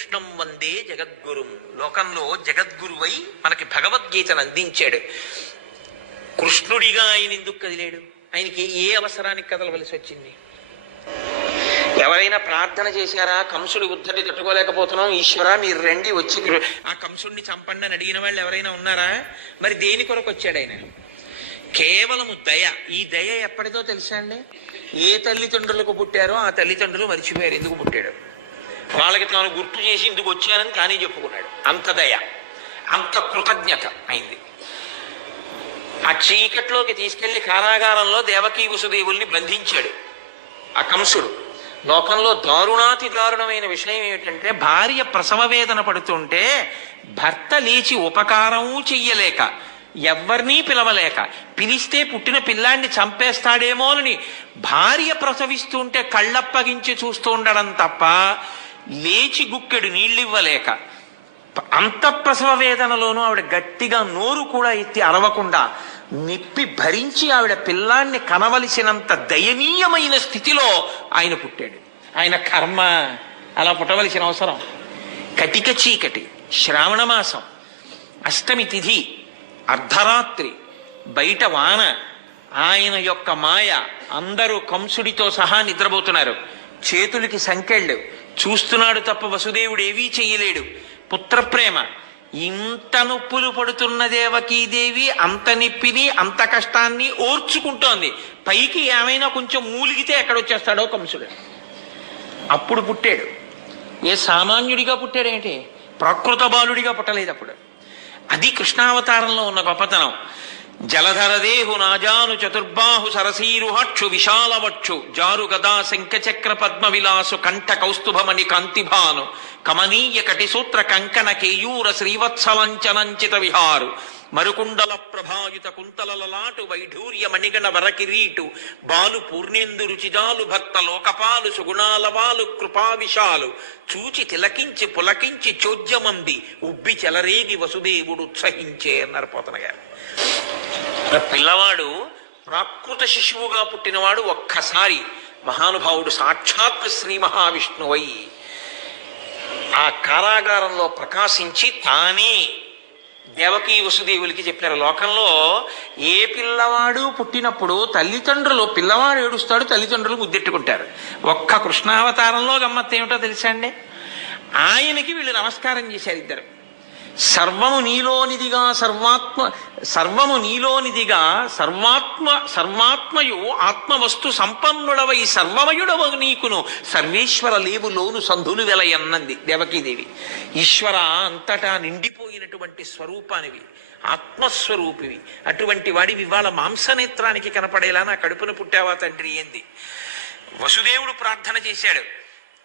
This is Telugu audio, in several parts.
కృష్ణం వందే జగద్గురు. లోకంలో జగద్గురువై మనకి భగవద్గీతను అందించాడు. కృష్ణుడిగా ఆయన ఎందుకు కదిలాడు? ఆయనకి ఏ అవసరానికి కదలవలసి వచ్చింది? ఎవరైనా ప్రార్థన చేశారా? కంసుడి ఉద్ధరిని తట్టుకోలేకపోతున్నాం. ఈశ్వరా మీరు రండి వచ్చి ఆ కంసుడిని చంపండి అని అడిగిన వాళ్ళు ఎవరైనా ఉన్నారా? మరి దేని కొరకు వచ్చాడు ఆయన? కేవలము దయ. ఈ దయ ఎప్పటిదో తెలుసా అండి? ఏ తల్లిదండ్రులకు పుట్టారో ఆ తల్లిదండ్రులు మర్చిపోయారు. ఎందుకు పుట్టాడు? వాళ్ళకి తాను గుర్తు చేసి ఇందుకు వచ్చానని తానే చెప్పుకున్నాడు. అంత దయ అంత కృతజ్ఞత అయింది. ఆ చీకట్లోకి తీసుకెళ్ళి కారాగారంలో దేవకీ వసుదేవుల్ని బంధించాడు. ఆ కంసుడు లోకంలో దారుణాతి దారుణమైన విషయం ఏమిటంటే భార్య ప్రసవ వేదన పడుతుంటే భర్త లేచి ఉపకారము చెయ్యలేక ఎవ్వరినీ పిలవలేక పిలిస్తే పుట్టిన పిల్లాన్ని చంపేస్తాడేమోనని భార్య ప్రసవిస్తుంటే కళ్ళప్పగించి చూస్తూ ఉండడం తప్ప లేచి గుక్కెడు నీళ్ళివ్వలేక అంత ప్రసవ వేదనలోనూ ఆవిడ గట్టిగా నోరు కూడా ఎత్తి అరవకుండా నిప్పి భరించి ఆవిడ పిల్లాన్ని కనవలసినంత దయనీయమైన స్థితిలో ఆయన పుట్టాడు. ఆయన కర్మ అలా పుట్టవలసిన అవసరం. కటిక చీకటి శ్రావణ మాసం అష్టమి తిథి అర్ధరాత్రి బయట వాన ఆయన యొక్క మాయ అందరూ కంసుడితో సహా నిద్రపోతున్నారు. చేతులకి సంకెళ్ళు చూస్తున్నాడు తప్ప వసుదేవుడు ఏవీ చెయ్యలేడు. పుత్రప్రేమ ఇంత నొప్పులు పడుతున్న దేవకీదేవి అంత నిప్పిని అంత కష్టాన్ని ఓర్చుకుంటోంది. పైకి ఏమైనా కొంచెం మూలిగితే ఎక్కడొచ్చేస్తాడో కంసుడు అప్పుడు పుట్టాడు. ఏ సామాన్యుడిగా పుట్టాడేంటి? ప్రకృత బాలుడిగా పుట్టలేదు అప్పుడు. అది కృష్ణావతారంలో ఉన్న గొప్పతనం. జలధరదేహు నాజాను చతుర్బాహు సరసీరుహక్షు విశాలవక్షు జారు గదా శంఖచక్ర పద్మ విలాసు కంఠ కౌస్తుభమణి కాంతిభాను కమనీయ కటిసూత్ర కంకణ కేయూర శ్రీవత్సలంచనంచిత విహారు మరుకుండల ప్రభాయుత కుంతలలలాటు వైఢూర్య మణిగణ వరకిరీటు బాలు పూర్ణేందు రుచిజాలు భక్త లోకపాలు సుగుణాల వాలు కృపావిశాలు చూచి తిలకించి పులకించి చోద్యమంది ఉబ్బి చెలరేగి వసుదేవుడు ఉత్సహించే అన్నారు పోతన గారు. పిల్లవాడు ప్రాకృత శిశువుగా పుట్టినవాడు ఒక్కసారి మహానుభావుడు సాక్షాత్ శ్రీ మహావిష్ణువై ఆ కారాగారంలో ప్రకాశించి తానే దేవకీ వసుదేవులకి చెప్పారు. లోకంలో ఏ పిల్లవాడు పుట్టినప్పుడు తల్లిదండ్రులు పిల్లవాడు ఏడుస్తాడు తల్లిదండ్రులు ముద్దెట్టుకుంటారు ఒక్క కృష్ణావతారంలో గమ్మత్తు ఏమిటో తెలుసా అండి? ఆయనకి వీళ్ళు నమస్కారం చేశారు ఇద్దరు. సర్వము నీలోనిదిగా సర్వాత్మ సర్వము నీలోనిదిగా సర్వాత్మ సర్వాత్మయు ఆత్మవస్తు సంపన్నుడవై సర్వమయుడవ నీకును. సర్వేశ్వర లేవులోను సంధులు వెలయన్నది దేవకీదేవి. ఈశ్వర అంతటా నిండిపోయినటువంటి స్వరూపానివి ఆత్మస్వరూపివి. అటువంటి వాడివి ఇవాళ మాంసనేత్రానికి కనపడేలా నా కడుపున పుట్టావా తండ్రి ఏంది? వసుదేవుడు ప్రార్థన చేశాడు.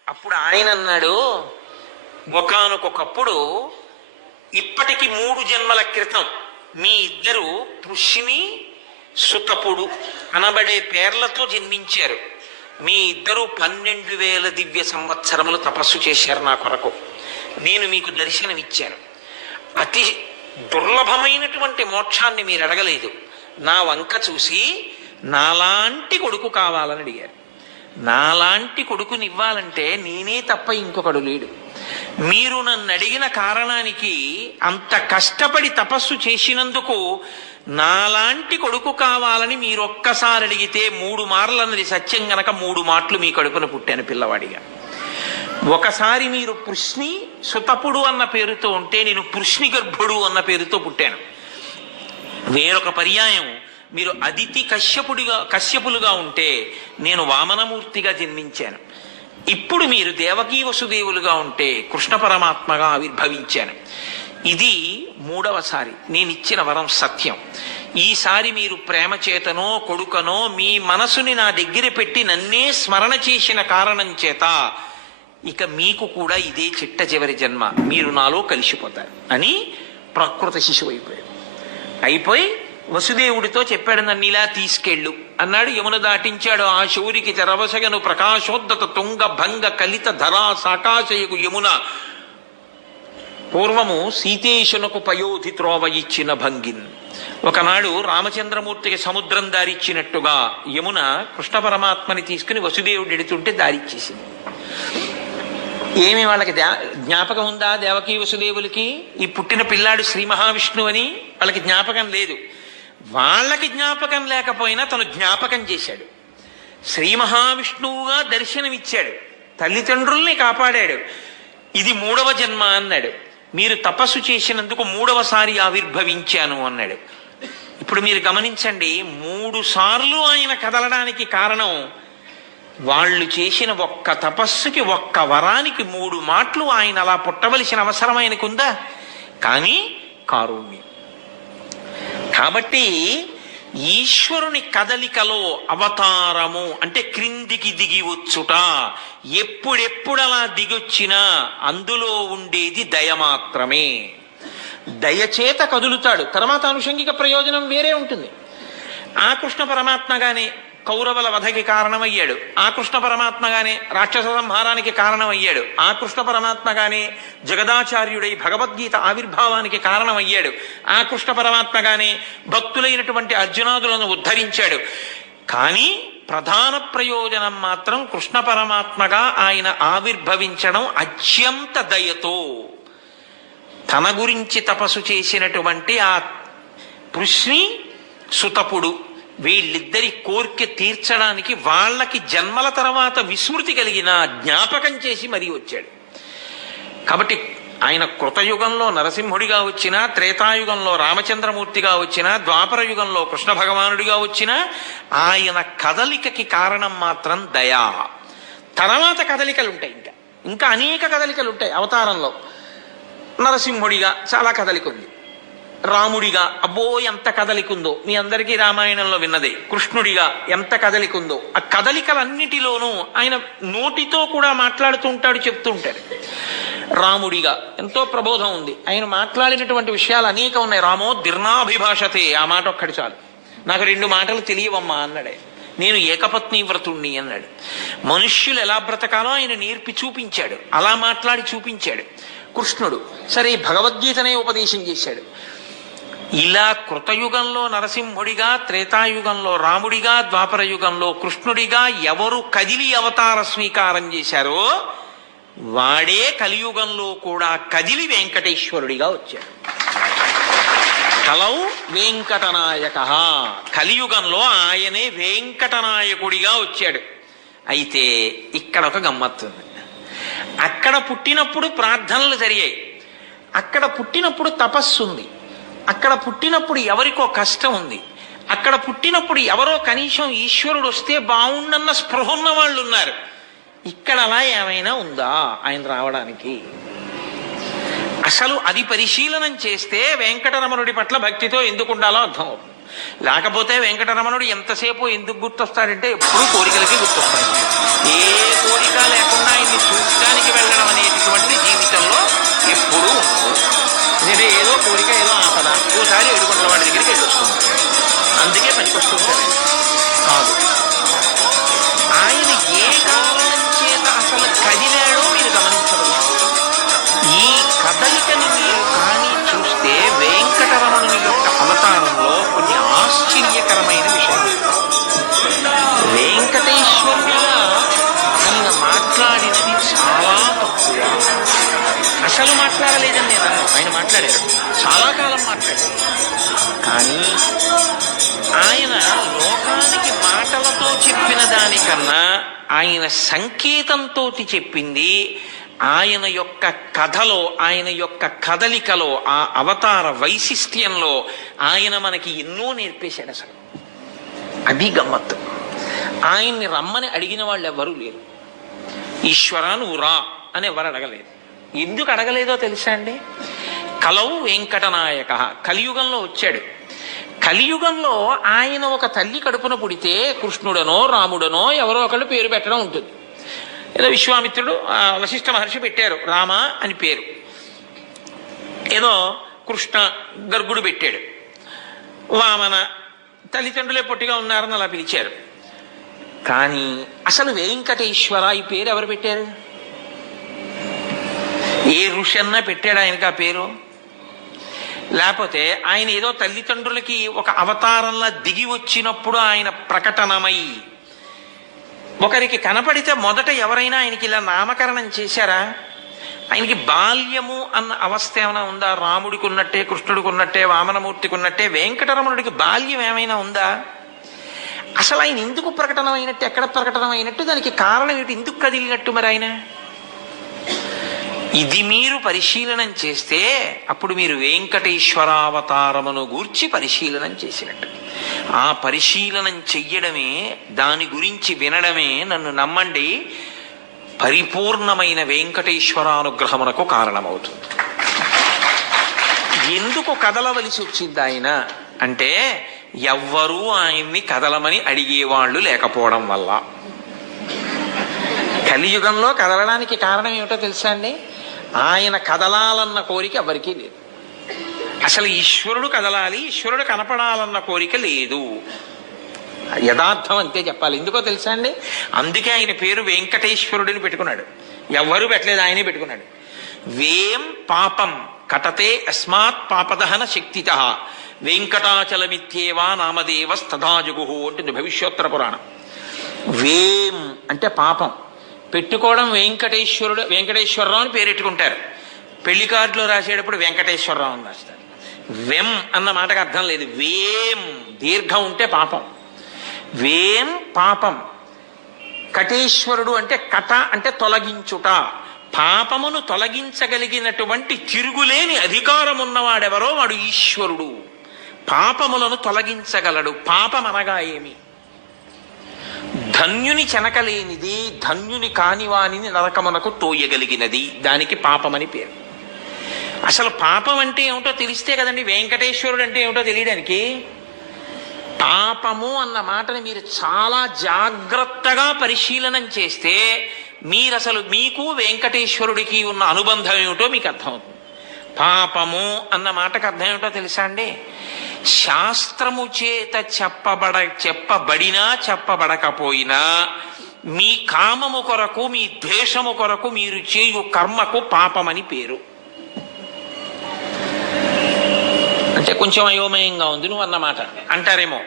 అప్పుడు ఆయన అన్నాడు ఒకానొకప్పుడు ఇప్పటికి మూడు జన్మల క్రితం మీ ఇద్దరు పృషిని సుతపుడు అనబడే పేర్లతో జన్మించారు. మీ ఇద్దరు పన్నెండు వేల దివ్య సంవత్సరములు తపస్సు చేశారు నా కొరకు. నేను మీకు దర్శనమిచ్చాను. అతి దుర్లభమైనటువంటి మోక్షాన్ని మీరు అడగలేదు. నా వంక చూసి నాలాంటి కొడుకు కావాలని అడిగారు. నాలాంటి కొడుకునివ్వాలంటే నేనే తప్ప ఇంకొకడు లేడు. మీరు నన్ను అడిగిన కారణానికి అంత కష్టపడి తపస్సు చేసినందుకు నాలాంటి కొడుకు కావాలని మీరు ఒక్కసారి అడిగితే మూడు మార్లు అన్నది సత్యం గనక మూడు మాటలు మీ కడుపున పుట్టాను పిల్లవాడిగా. ఒకసారి మీరు పృష్ణి సుతపుడు అన్న పేరుతో ఉంటే నేను పృష్ణి గర్భుడు అన్న పేరుతో పుట్టాను. వేరొక పర్యాయం మీరు అదితి కశ్యపుడిగా కశ్యపులుగా ఉంటే నేను వామనమూర్తిగా జన్మించాను. ఇప్పుడు మీరు దేవకీ వసుదేవులుగా ఉంటే కృష్ణ పరమాత్మగా ఆవిర్భవించాను. ఇది మూడవసారి నేను ఇచ్చిన వరం సత్యం. ఈసారి మీరు ప్రేమ చేతనో కొడుకనో మీ మనసుని నా దగ్గర పెట్టి నన్నే స్మరణ చేసిన కారణం చేత ఇక మీకు కూడా ఇదే చిట్ట చివరి జన్మ. మీరు నాలో కలిసిపోతారు. అని ప్రకృత శిశువు అయిపోయాడు అయిపోయి వసుదేవుడితో చెప్పాడు నన్ను ఇలా తీసుకెళ్ళు. అన్నాడు యమున దాటించాడు ఆ శౌరికి తెరవసగను ప్రకాశోద్దత తుంగ భంగ కలిత ధరా సాకాశయకు యమున. పూర్వము సీతేశునకు పయోధి త్రోవ ఇచ్చిన భంగిన్. ఒకనాడు రామచంద్రమూర్తికి సముద్రం దారిచ్చినట్టుగా యమున కృష్ణ పరమాత్మని తీసుకుని వసుదేవుడు ఎడుతుంటే దారిచ్చేసింది. ఏమి వాళ్ళకి జ్ఞాపకం ఉందా దేవకీ వసుదేవులకి? ఈ పుట్టిన పిల్లాడు శ్రీ మహావిష్ణువు అని వాళ్ళకి జ్ఞాపకం లేదు. వాళ్ళకి జ్ఞాపకం లేకపోయినా తను జ్ఞాపకం చేశాడు. శ్రీ మహావిష్ణువుగా దర్శనమిచ్చాడు. తల్లిదండ్రుల్ని కాపాడాడు. ఇది మూడవ జన్మ అన్నాడు. మీరు తపస్సు చేసినందుకు మూడవసారి ఆవిర్భవించాను అన్నాడు. ఇప్పుడు మీరు గమనించండి మూడు సార్లు ఆయన కదలడానికి కారణం వాళ్ళు చేసిన ఒక్క తపస్సుకి ఒక్క వరానికి మూడు మాటలు ఆయన అలా పుట్టవలసిన అవసరం ఆయనకుందా? కానీ కారుణ్యం. కాబట్టి ఈశ్వరుని కదలికలో అవతారము అంటే క్రిందికి దిగి వచ్చుట ఎప్పుడెప్పుడు అలా దిగొచ్చినా అందులో ఉండేది దయ మాత్రమే. దయచేత కదులుతాడు. తర్వాత అనుషంగిక ప్రయోజనం వేరే ఉంటుంది. ఆ కృష్ణ పరమాత్మగానే కౌరవుల వధకి కారణమయ్యాడు. ఆ కృష్ణ పరమాత్మగానే రాక్షస సంహారానికి కారణమయ్యాడు. ఆ కృష్ణ పరమాత్మగానే జగదాచార్యుడై భగవద్గీత ఆవిర్భావానికి కారణమయ్యాడు. ఆ కృష్ణ పరమాత్మగానే భక్తులైనటువంటి అర్జునాదులను ఉద్ధరించాడు. కానీ ప్రధాన ప్రయోజనం మాత్రం కృష్ణ పరమాత్మగా ఆయన ఆవిర్భవించడం అత్యంత దయతో. తన గురించి తపస్సు చేసినటువంటి ఆ పృష్ణి సుతపుడు. వీళ్ళిద్దరి కోరిక తీర్చడానికి వాళ్ళకి జన్మల తర్వాత విస్మృతి కలిగిన జ్ఞాపకం చేసి మరీ వచ్చాడు. కాబట్టి ఆయన కృతయుగంలో నరసింహుడిగా వచ్చినా త్రేతాయుగంలో రామచంద్రమూర్తిగా వచ్చినా ద్వాపర యుగంలో కృష్ణ భగవానుడిగా వచ్చినా ఆయన కదలికకి కారణం మాత్రం దయా. తర్వాత కదలికలు ఉంటాయి ఇంకా. ఇంకా అనేక కదలికలు ఉంటాయి అవతారంలో. నరసింహుడిగా చాలా కదలిక ఉంది. రాముడిగా అబ్బో ఎంత కదలికుందో. మీ అందరికీ రామాయణంలో విన్నదే. కృష్ణుడిగా ఎంత కదలికుందో. ఆ కదలికలన్నిటిలోనూ ఆయన నోటితో కూడా మాట్లాడుతూ ఉంటాడు చెప్తూ ఉంటాడు. రాముడిగా ఎంతో ప్రబోధం ఉంది. ఆయన మాట్లాడినటువంటి విషయాలు అనేక ఉన్నాయి. రామో దీర్ణాభిభాషతే ఆ మాట ఒక్కటి చాలు. నాకు రెండు మాటలు తెలియవమ్మా అన్నాడు నేను ఏకపత్ని వ్రతుణ్ణి అన్నాడు. మనుష్యులు ఎలా బ్రతకాలో ఆయన నేర్పి చూపించాడు. అలా మాట్లాడి చూపించాడు. కృష్ణుడు సరే భగవద్గీతనే ఉపదేశం చేశాడు. ఇలా కృతయుగంలో నరసింహుడిగా త్రేతాయుగంలో రాముడిగా ద్వాపర యుగంలో కృష్ణుడిగా ఎవరు కదిలి అవతార స్వీకారం చేశారో వాడే కలియుగంలో కూడా కదిలి వెంకటేశ్వరుడిగా వచ్చాడు. కలౌ వెంకటనాయక. కలియుగంలో ఆయనే వెంకటనాయకుడిగా వచ్చాడు. అయితే ఇక్కడ ఒక గమ్మత్తు ఉంది. అక్కడ పుట్టినప్పుడు ప్రార్థనలు జరిగాయి. అక్కడ పుట్టినప్పుడు తపస్సు ఉంది. అక్కడ పుట్టినప్పుడు ఎవరికో కష్టం ఉంది. అక్కడ పుట్టినప్పుడు ఎవరో కనీసం ఈశ్వరుడు వస్తే బాగుండన్న స్పృహ ఉన్న వాళ్ళు ఉన్నారు. ఇక్కడ అలా ఏమైనా ఉందా ఆయన రావడానికి? అసలు అది పరిశీలనం చేస్తే వెంకటరమణుడి పట్ల భక్తితో ఎందుకు ఉండాలో అర్థం అవుతుంది. లేకపోతే వెంకటరమణుడు ఎంతసేపు ఎందుకు గుర్తొస్తాడంటే ఎప్పుడూ కోరికలకి గుర్తొస్తాడు. ఏ కోరిక లేకుండా ఇది చూడడానికి వెళ్ళడం అనేటటువంటి జీవితంలో ఎప్పుడూ ఉండదు. ఏదో కోరిక ఏదో అందుకే పనికొస్తుంటాడు కాదు. ఆయన ఏ కారణం చేత అసలు కదిలాడో మీరు గమనించవచ్చు. ఈ కదలికని మీరు కానీ చూస్తే వెంకటరమణుని యొక్క అవతారంలో కొన్ని ఆశ్చర్యకరమైన విషయాలు. వెంకటేశ్వరుడిగా ఆయన మాట్లాడినది చాలా తక్కువ. అసలు మాట్లాడలేదని నేను. ఆయన మాట్లాడారు. చాలా కాలం మాట్లాడారు. కానీ ఆయన లోకానికి మాటలతో చెప్పిన దానికన్నా ఆయన సంకేతంతో చెప్పింది ఆయన యొక్క కథలో ఆయన యొక్క కదలికలో ఆ అవతార వైశిష్ట్యంలో ఆయన మనకి ఎన్నో నేర్పేశాడు అసలు. అది గమ్మత్తు. ఆయన్ని రమ్మని అడిగిన వాళ్ళు ఎవరూ లేరు. ఈశ్వరా నువ్వు రా అని ఎవరు అడగలేదు. ఎందుకు అడగలేదో తెలుసా అండి? కలవు వెంకటనాయక కలియుగంలో వచ్చాడు. కలియుగంలో ఆయన ఒక తల్లి కడుపున పుడితే కృష్ణుడనో రాముడనో ఎవరో ఒకళ్ళు పేరు పెట్టడం ఉంటుంది. ఏదో విశ్వామిత్రుడు వశిష్ఠ మహర్షి పెట్టారు రామ అని పేరు. ఏదో కృష్ణ గర్గుడు పెట్టాడు. వామన తల్లిదండ్రులే పొట్టిగా ఉన్నారని అలా పిలిచారు. కానీ అసలు వెంకటేశ్వర ఈ పేరు ఎవరు పెట్టారు? ఏ ఋషి అన్నా పెట్టాడు ఆయనకి ఆ పేరు? లేకపోతే ఆయన ఏదో తల్లిదండ్రులకి ఒక అవతారంలా దిగి వచ్చినప్పుడు ఆయన ప్రకటనమై. ఒకరికి కనపడితే మొదట ఎవరైనా ఆయనకి ఇలా నామకరణం చేశారా? ఆయనకి బాల్యము అన్న అవస్థ ఏమైనా ఉందా? రాముడికి ఉన్నట్టే కృష్ణుడికి ఉన్నట్టే వామనమూర్తికి ఉన్నట్టే వెంకటరమణుడికి బాల్యం ఏమైనా ఉందా? అసలు ఆయన ఎందుకు ప్రకటన అయినట్టు ఎక్కడ ప్రకటన అయినట్టు దానికి కారణం ఏమిటి? ఎందుకు కదిలినట్టు మరి ఆయన? ఇది మీరు పరిశీలనం చేస్తే అప్పుడు మీరు వెంకటేశ్వరావతారమును గూర్చి పరిశీలనం చేసినట్టు. ఆ పరిశీలనం చెయ్యడమే దాని గురించి వినడమే నన్ను నమ్మండి పరిపూర్ణమైన వెంకటేశ్వరానుగ్రహమునకు కారణమవుతుంది. ఎందుకు కదలవలసి వచ్చింది ఆయన? అంటే ఎవ్వరూ ఆయన్ని కదలమని అడిగేవాళ్ళు లేకపోవడం వల్ల. కలియుగంలో కదలడానికి కారణం ఏమిటో తెలుసా అండి? ఆయన కదలాలన్న కోరిక ఎవరికీ లేదు. అసలు ఈశ్వరుడు కదలాలి ఈశ్వరుడు కనపడాలన్న కోరిక లేదు. యథార్థం అంతే చెప్పాలి. ఎందుకో తెలుసా అండి? అందుకే ఆయన పేరు వెంకటేశ్వరుడిని పెట్టుకున్నాడు. ఎవ్వరూ పెట్టలేదు ఆయనే పెట్టుకున్నాడు. వేం పాపం కటతే అస్మాత్ పాపదహన శక్తిత. వెంకటాచలమిత్యేవా నామదేవస్తథాజుగు అంటుంది భవిష్యోత్తర పురాణం. వేం అంటే పాపం. పెట్టుకోవడం వెంకటేశ్వరుడు వెంకటేశ్వరరావు అని పేరెట్టుకుంటారు పెళ్ళి కార్డులో రాసేటప్పుడు వెంకటేశ్వరరావు అని రాస్తారు. వెం అన్న మాటకు అర్థం లేదు. వేం దీర్ఘం ఉంటే పాపం. వేం పాపం. కటేశ్వరుడు అంటే కట అంటే తొలగించుట. పాపమును తొలగించగలిగినటువంటి తిరుగులేని అధికారం ఉన్నవాడెవరో వాడు ఈశ్వరుడు. పాపములను తొలగించగలడు. పాపం అనగా ఏమి? ధన్యుని చెనకలేనిది ధన్యుని కానివానిని నరకమునకు తోయగలిగినది. దానికి పాపమని పేరు. అసలు పాపం అంటే ఏమిటో తెలిస్తే కదండి వెంకటేశ్వరుడు అంటే ఏమిటో తెలియడానికి? పాపము అన్న మాటని మీరు చాలా జాగ్రత్తగా పరిశీలనం చేస్తే మీరు అసలు మీకు వెంకటేశ్వరుడికి ఉన్న అనుబంధం ఏమిటో మీకు అర్థమవుతుంది. పాపము అన్న మాటకు అర్థం ఏమిటో తెలుసా అండి? శాస్త్రము చేత చెప్పబడ చెప్పబడినా చెప్పబడకపోయినా మీ కామము కొరకు మీ ద్వేషము కొరకు మీరు చేయు కర్మకు పాపమని పేరు. అంటే కొంచెం అయోమయంగా ఉంది నువ్వు అన్నమాట. అంటారేమో.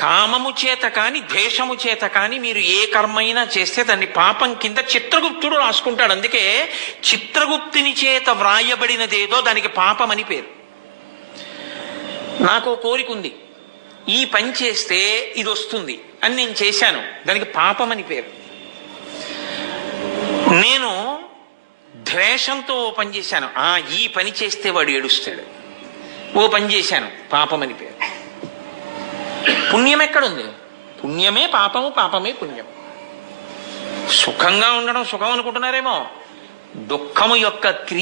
కామము చేత కాని ద్వేషము చేత కాని మీరు ఏ కర్మైనా చేస్తే దాన్ని పాపం కింద చిత్రగుప్తుడు రాసుకుంటాడు. అందుకే చిత్రగుప్తుని చేత వ్రాయబడినదేదో దానికి పాపం అని పేరు. నాకు కోరిక ఉంది ఈ పని చేస్తే ఇది వస్తుంది అని నేను చేశాను. దానికి పాపం అని పేరు. నేను ద్వేషంతో ఓ పని చేశాను. ఆ ఈ పని చేస్తే వాడు ఏడుస్తాడు. ఓ పని చేశాను. పాపం అని పేరు. పుణ్యం ఎక్కడుంది? పుణ్యమే పాపము పాపమే పుణ్యం. సుఖంగా ఉండడం సుఖం అనుకుంటున్నారేమో. దుఃఖము యొక్క క్రియ